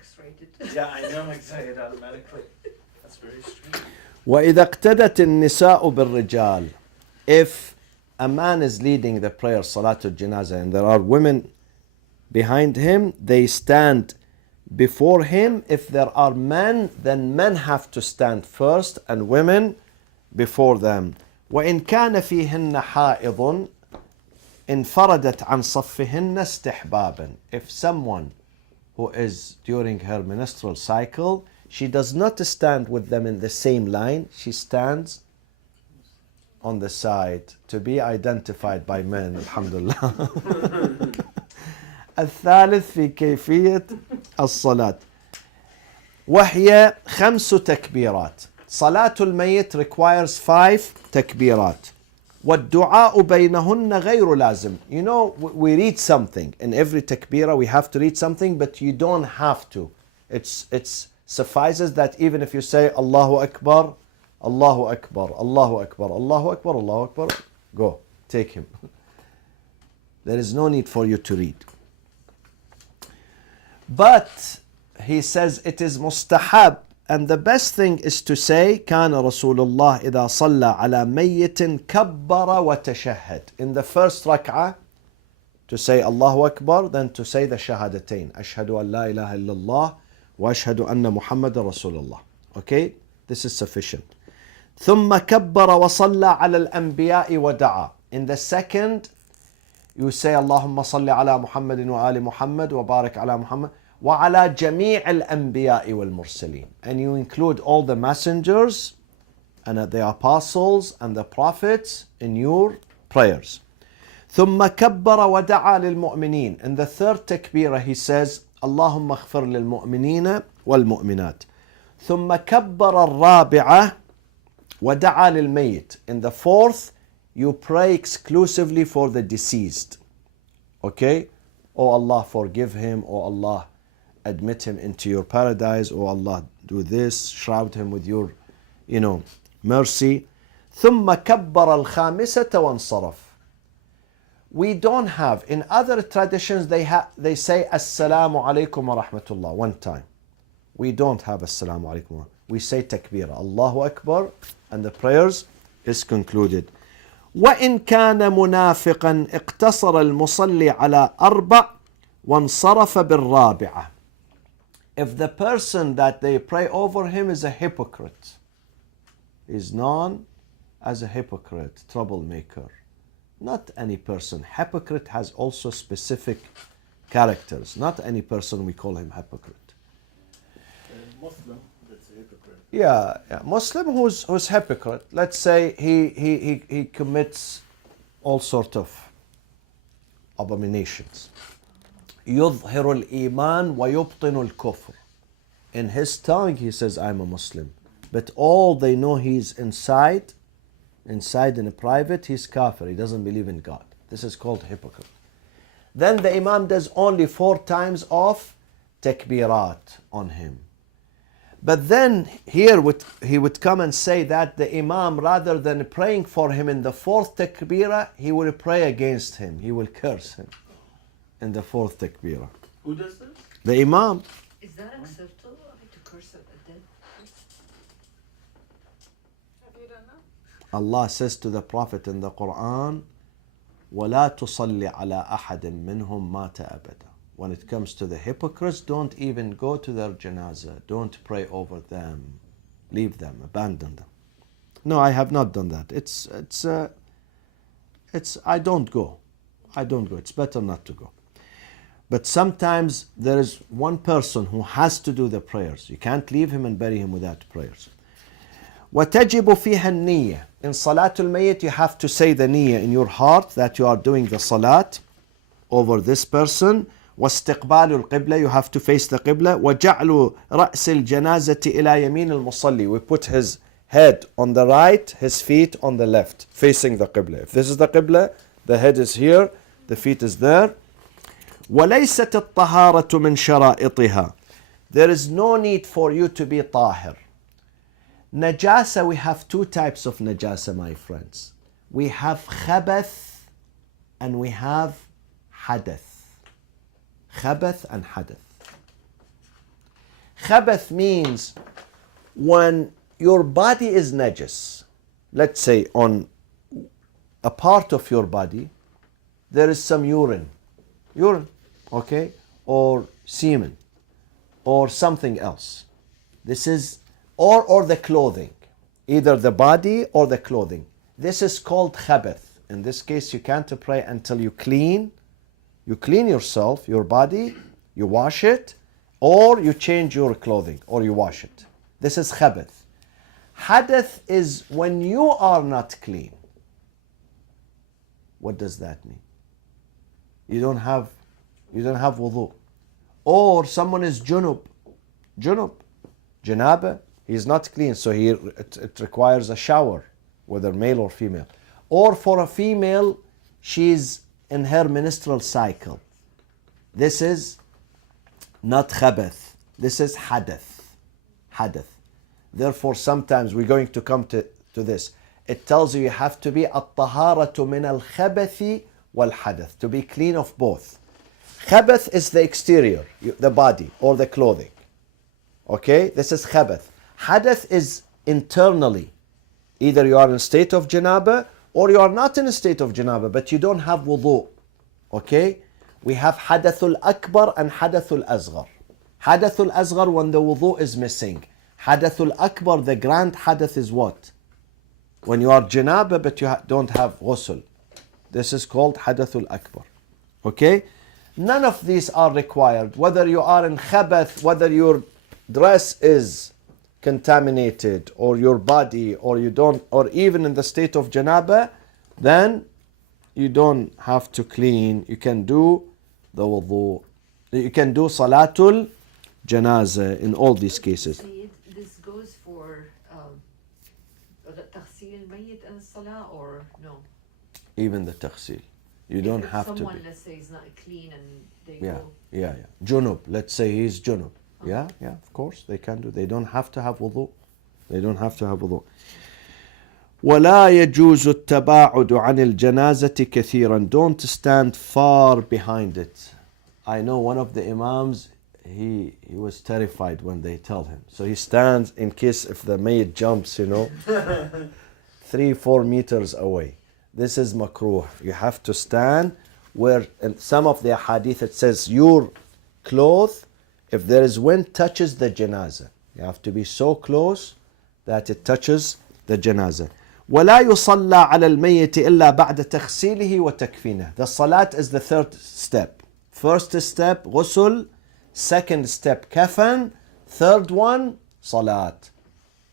X-rated. Yeah, I know, exactly, automatically. That's very strange. وإذا اقتدت النساء بالرجال. If a man is leading the prayer, Salatul Janazah, and there are women behind him, they stand before him. If there are men, then men have to stand first and women before them. وإن كان فيهن حائض انفردت عن صفهن استحبابا. If someone who is during her menstrual cycle, she does not stand with them in the same line, she stands on the side to be identified by men. Alhamdulillah. الثالث في كيفية الصلاة وهي 5 تكبيرات. صلاة الميت requires 5 تكبيرات. والدعاء بينهن غير لازم. You know, we read something in every takbirah, we have to read something, but you don't have to. It's suffices that even if you say Allahu Akbar, Allahu Akbar, Allahu Akbar, Allahu Akbar, Allahu Akbar, go, take him. There is no need for you to read. But he says it is mustahab, and the best thing is to say كان رسول الله إذا صلى على ميت كبر وتشهد. In the first rak'ah, to say Allahu Akbar, then to say the shahadatain. أشهد أن لا إله إلا الله وأشهد أن محمد رسول الله. Okay, this is sufficient. ثم كبر وصلى على الأنبياء ودعا. In the second, you say اللهم صل على محمد وآل محمد وبارك على محمد وعلى جميع الأنبياء والمرسلين. And you include all the messengers and the apostles and the prophets in your prayers. ثم كبر ودعا للمؤمنين. In the third takbirah he says اللهم اغفر للمؤمنين والمؤمنات. ثم كبر الرابعة ودعا للميت. In the fourth, you pray exclusively for the deceased. Okay? Oh Allah, forgive him. Oh Allah, admit him into your paradise. Oh Allah, do this. Shroud him with your, mercy. ثم كبر الخامسة وانصرف. We don't have, in other traditions, they say Assalamu alaikum wa rahmatullah one time. We don't have Assalamu alaikum. We say takbir, Allahu Akbar, and the prayers is concluded. وإن كان منافقا اقتصر المصلي على 4 وانصرف بالرابعة. If the person that they pray over him is a hypocrite, is known as a hypocrite, troublemaker. Not any person. Hypocrite has also specific characters. Not any person we call him hypocrite. Muslim, that's a hypocrite. Yeah. Muslim who's hypocrite. Let's say he commits all sort of abominations. يظهر الإيمان ويبطن الكفر. In his tongue he says I'm a Muslim, but all they know he's inside in a private, he's kafir. He doesn't believe in God. This is called hypocrite. Then the Imam does only 4 times of takbirat on him. But then here he would come and say that the Imam, rather than praying for him in the 4th takbirah, he will pray against him. He will curse him in the 4th takbirah. Who does this? The Imam. Is that acceptable to curse a dead person? Have you done that? Allah says to the Prophet in the Quran, وَلَا تُصَلِّ عَلَىٰ أَحَدٍ مِّنْهُمْ مَاتَ أَبَدًا. When it comes to the hypocrites, don't even go to their janazah. Don't pray over them. Leave them, abandon them. No, I have not done that. I don't go. It's better not to go. But sometimes there is one person who has to do the prayers. You can't leave him and bury him without prayers. وَتَجِبُ فِيهَا النِّيَّةِ. In Salatul Mayyit, you have to say the niyyah in your heart that you are doing the salat over this person. واستقبال القبلة, you have to face the qibla. وجعل رأس الجنازة إلى يمين المصلي. We put his head on the right, his feet on the left, facing the qibla. If this is the qibla, the head is here, the feet is there. وليست الطهارة من شرائطها. There is no need for you to be طاهر. Najasa, we have 2 types of najasa, my friends. We have khabath and we have hadath. Khabath and hadath. Khabath means when your body is najis. Let's say on a part of your body, there is some urine, okay, or semen, or something else. This is, or the clothing, either the body or the clothing. This is called khabath. In this case, you can't pray until you clean yourself, your body, you wash it, or you change your clothing, or you wash it. This is khabath. Hadath is when you are not clean. What does that mean? You don't have wudu. Or someone is junub, janaba, he's not clean, so it requires a shower, whether male or female. Or for a female, she's in her menstrual cycle. This is not khabath. This is hadath. Therefore, sometimes we're going to come to this. It tells you have to be at-taharatu min al-khabathi wal-hadath, to be clean of both. Khabath is the exterior, the body or the clothing. Okay, this is khabath. Hadath is internally. Either you are in a state of janaba or you are not in a state of janaba, but you don't have wudu. Okay, we have hadathul akbar and hadathul asghar. Hadathul asghar when the wudu is missing. Hadathul akbar, the grand hadath, is what? When you are janaba but you don't have ghusl. This is called hadathul akbar. Okay? None of these are required. Whether you are in khabath, whether your dress is contaminated, or your body, or you don't, or even in the state of janaba, then you don't have to clean. You can do the wudu. You can do salatul janazah in all these cases. This goes for تغسيل الميت and الصلاة, or no? Even the taghsil. You don't if have to be. someone, let's say, is not clean and they Yeah, go. yeah. Junub, let's say he's junub. Yeah, of course they can do. They don't have to have wudu. ولا يجوز التباعد عن الجنازة كثيرا. Don't stand far behind it. I know one of the imams, he was terrified when they tell him. So he stands in case if the mayyit jumps, 3-4 meters away. This is makruh. You have to stand where, in some of the hadith it says your cloth, if there is wind, touches the janazah. You have to be so close that it touches the janazah. ولا يصلى على الميت إلا بعد تغسيله وتكفينه. The salat is the third step. First step, ghusl. Second step, kafan. Third one, salat.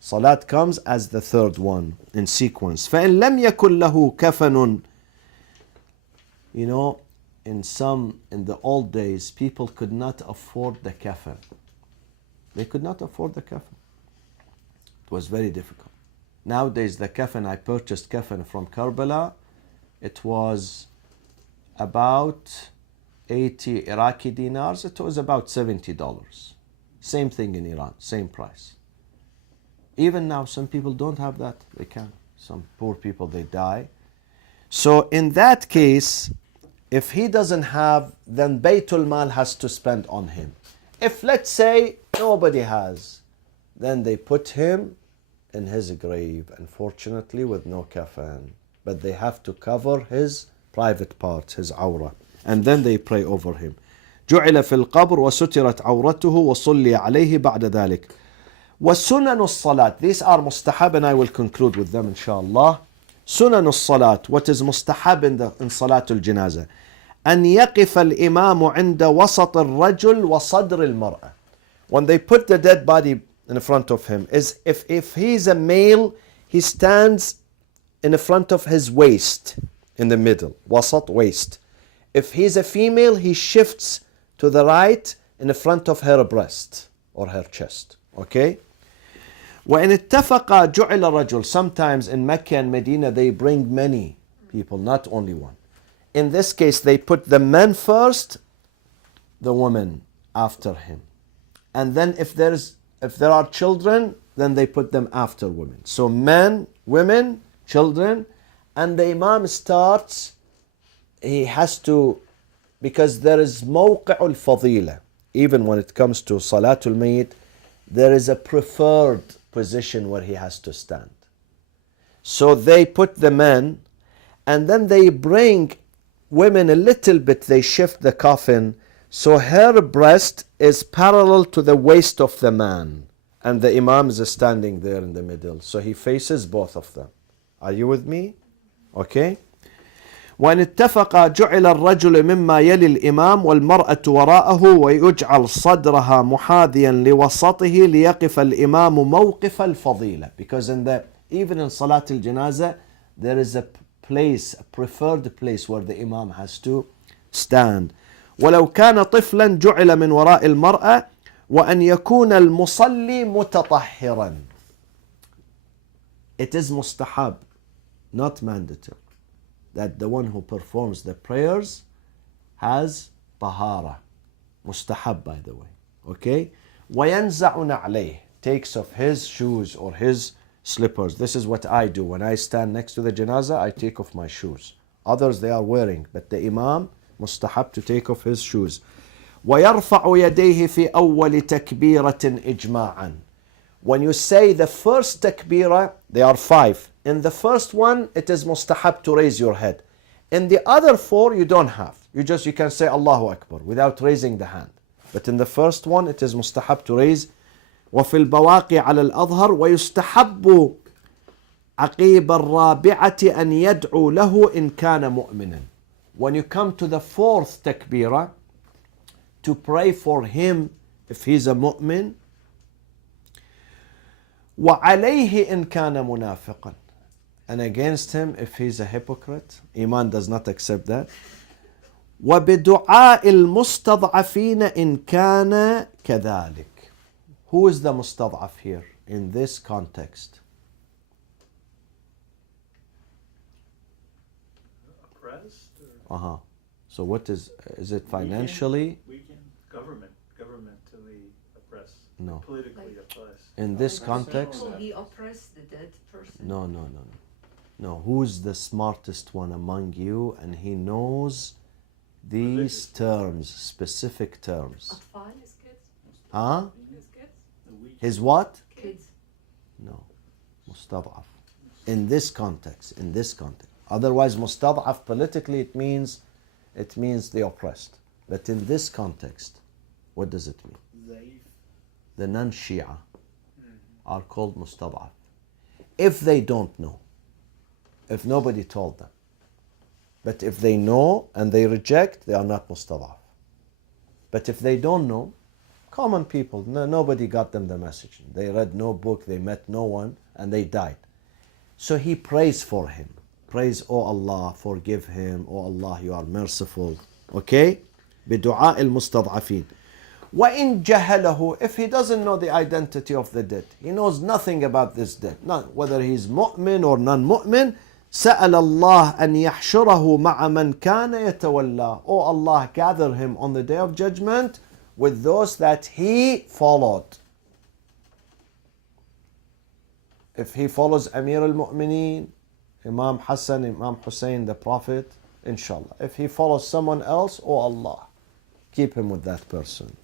Salat comes as the third one in sequence. فإن لم يكن له كفن. In the old days, people could not afford the kafan. They could not afford the kafan. It was very difficult. Nowadays, the kafan, I purchased kafan from Karbala. It was about 80 Iraqi dinars. It was about $70. Same thing in Iran, same price. Even now, some people don't have that. They can. Some poor people, they die. So in that case, if he doesn't have, then Baytul Mal has to spend on him. If, let's say, nobody has, then they put him in his grave, unfortunately, with no kafan. But they have to cover his private parts, his awrah. And then they pray over him. جعل في القبر وسترت عورته وصلي عليه بعد ذلك. وسنن الصلاة. These are mustahab, and I will conclude with them inshallah. سنن الصلاة. What is mustahab in صلاة الجنازة? أن يقف الإمام عند وسط الرجل وصدر المرأة. When they put the dead body in front of him, is if he's a male, he stands in front of his waist, in the middle, وسط, waist. If he's a female, he shifts to the right in the front of her breast or her chest. Okay? وإن اتفق جعل الرجل. Sometimes in Mecca and Medina they bring many people, not only one. In this case, they put the men first, the women after him. And then if there are children, then they put them after women. So men, women, children, and the imam starts, he has to, because there is موقع الفضيلة. Even when it comes to Salatul Mayyit, there is a preferred position where he has to stand. So they put the men, and then they bring women a little bit, they shift the coffin, so her breast is parallel to the waist of the man, and the imam is standing there in the middle, so he faces both of them. Are you with me? Okay. وإن اتفق جعل الرجل مما يلي الإمام والمرأة وراءه ويجعل صدرها محاذيا لوسطه ليقف الإمام موقف الفضيلة. Because even in Salat al-Janazah there is a place, a preferred place where the imam has to stand. ولو كان طفلا جعل من وراء المرأة وأن يكون المصلي متطهرا. It is mustahab, not mandatory, that the one who performs the prayers has tahara. Mustahab, by the way. Okay? وَيَنْزَعُ نَعْلَيْهِ, takes off his shoes or his slippers. This is what I do. When I stand next to the janazah, I take off my shoes. Others, they are wearing. But the imam, mustahab to take off his shoes. وَيَرْفَعُ يَدَيْهِ فِي أَوَّلِ تَكْبِيرَةٍ إِجْمَاعًا. When you say the first takbirah, there are 5. In the first one, it is mustahab to raise your head. In the other 4, you don't have. You can say Allahu Akbar without raising the hand. But in the first one, it is mustahab to raise. وفي البواقي على الأظهر ويستحب عقيب الرابعة أن يدعو له إن كان مؤمنا. When you come to the 4th takbirah, to pray for him if he's a mu'min. وعليه إن كان منافقا, and against him if he's a hypocrite. Iman does not accept that. وبدعاء المستضعفين إن كان كذلك. Who is the mustad'af here in this context? Oppressed? Or So what is it financially? Governmentally oppressed. No. Politically oppressed. In this context? Will he oppress the dead person? No. Who's the smartest one among you and he knows these terms, specific terms? Atfal, his kids? Huh? His kids? His what? Kids. No. Mustad'af. In this context. Otherwise, mustad'af politically it means the oppressed. But in this context, what does it mean? The non-Shia are called mustad'af. If they don't know, if nobody told them. But if they know and they reject, they are not mustad'af. But if they don't know, common people, nobody got them the message. They read no book, they met no one, and they died. So he prays for him. Prays, oh Allah, forgive him. Oh Allah, you are merciful. Okay? بدعاء المستضعفين. وإن جهله, if he doesn't know the identity of the dead, he knows nothing about this dead, whether he's mu'min or non-mu'min, سأل الله أن يحشره مع من كان يتولى. Oh Allah, gather him on the day of judgment with those that he followed. If he follows Amir al-Mu'mineen, Imam Hassan, Imam Hussein, the Prophet, inshallah. If he follows someone else, oh Allah, keep him with that person.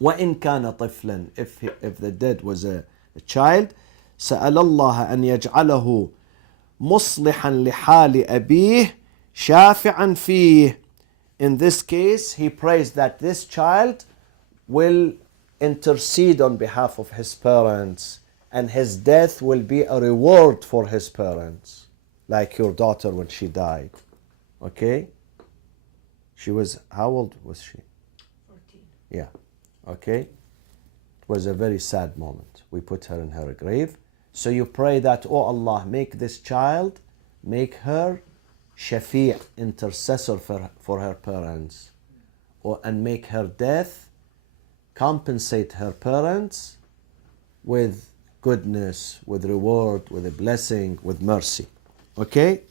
وإن كان طفلا, if the dead was a child, سأل الله أن يجعله مصلحا لحال أبيه شافعا فيه. In this case, he prays that this child will intercede on behalf of his parents, and his death will be a reward for his parents, like your daughter when she died. Okay? How old was she? 14. Yeah. Okay? It was a very sad moment. We put her in her grave. So you pray that, oh Allah, make this child, make her shafi', intercessor for her parents, and make her death compensate her parents with goodness, with reward, with a blessing, with mercy. Okay?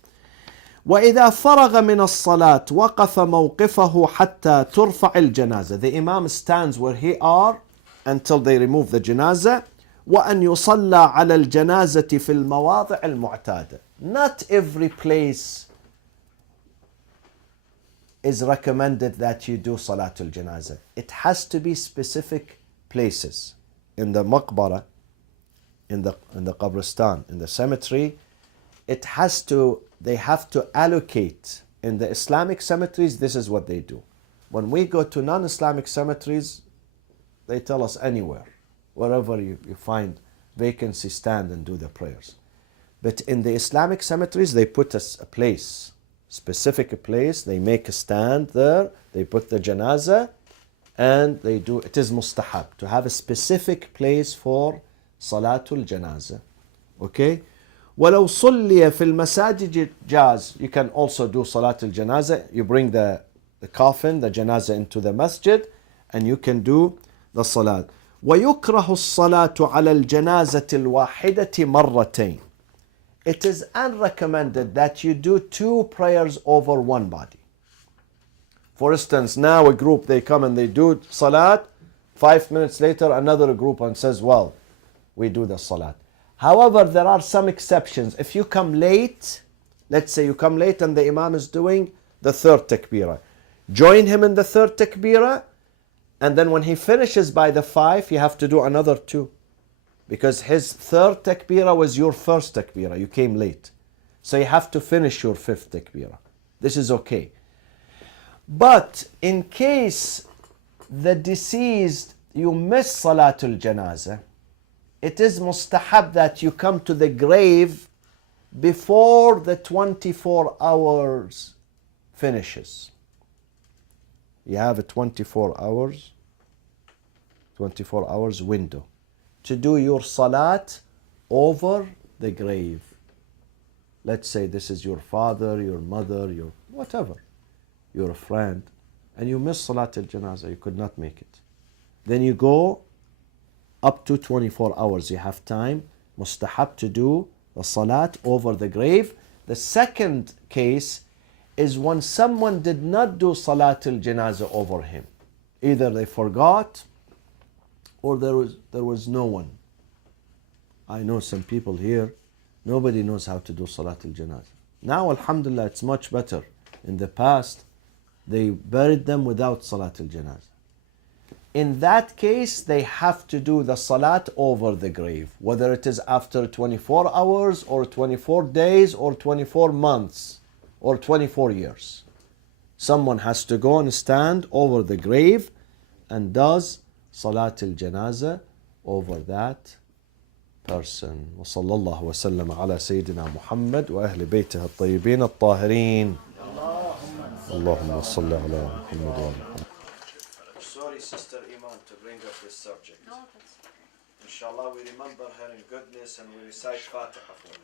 وإذا فرغ من الصلاة وقف موقفه حتى ترفع الجنازة. The Imam stands where he are until they remove the janazah. وأن يصلى على الجنازة في المواضع المعتادة. Not every place is recommended that you do Salatul Janazah. It has to be specific places. In the maqbara, in the qabristan, in the cemetery, they have to allocate. In the Islamic cemeteries, this is what they do. When we go to non-Islamic cemeteries, they tell us anywhere, wherever you find vacancy, stand and do the prayers. But in the Islamic cemeteries, they put a place, specific place. They make a stand there. They put the janazah, and they do. It is mustahab to have a specific place for salatul janazah. Okay. ولو صلي في المساجد جاز. You can also do salatul janazah. You bring the coffin, the janazah into the masjid, and you can do the salat. ويكره الصلاة على الجنازة الواحدة مرتين. It is unrecommended that you do 2 prayers over one body. For instance, now a group, they come and they do salat. 5 minutes later, another group and says, well, we do the salat. However, there are some exceptions. If you come late, let's say you come late and the imam is doing the 3rd takbirah. Join him in the 3rd takbirah, and then when he finishes by the 5, you have to do another 2. Because his 3rd takbirah was your 1st takbirah. You came late. So you have to finish your 5th takbirah. This is okay. But in case the deceased, you miss Salatul Janazah, it is mustahab that you come to the grave before the 24 hours finishes. You have a 24 hours window to do your salat over the grave. Let's say this is your father, your mother, your whatever, your friend, and you miss Salat al-Janazah, you could not make it. Then you go up to 24 hours, you have time, mustahab to do the salat over the grave. The second case is when someone did not do Salat al-Janazah over him. Either they forgot or there was no one. I know some people here, nobody knows how to do Salat al-Janazah. Now, alhamdulillah, it's much better. In the past, they buried them without Salat al-Janazah. In that case, they have to do the salat over the grave, whether it is after 24 hours or 24 days or 24 months or 24 years. Someone has to go and stand over the grave and does Salat al-Janazah over that person. وصلى الله وسلم على سيدنا محمد وأهل بيته الطيبين الطاهرين. اللهم صل على محمد وعلى محمد. Sorry, Sister Iman, to bring up this subject. No, that's Inshallah, we remember her in goodness and we recite Fatiha for her.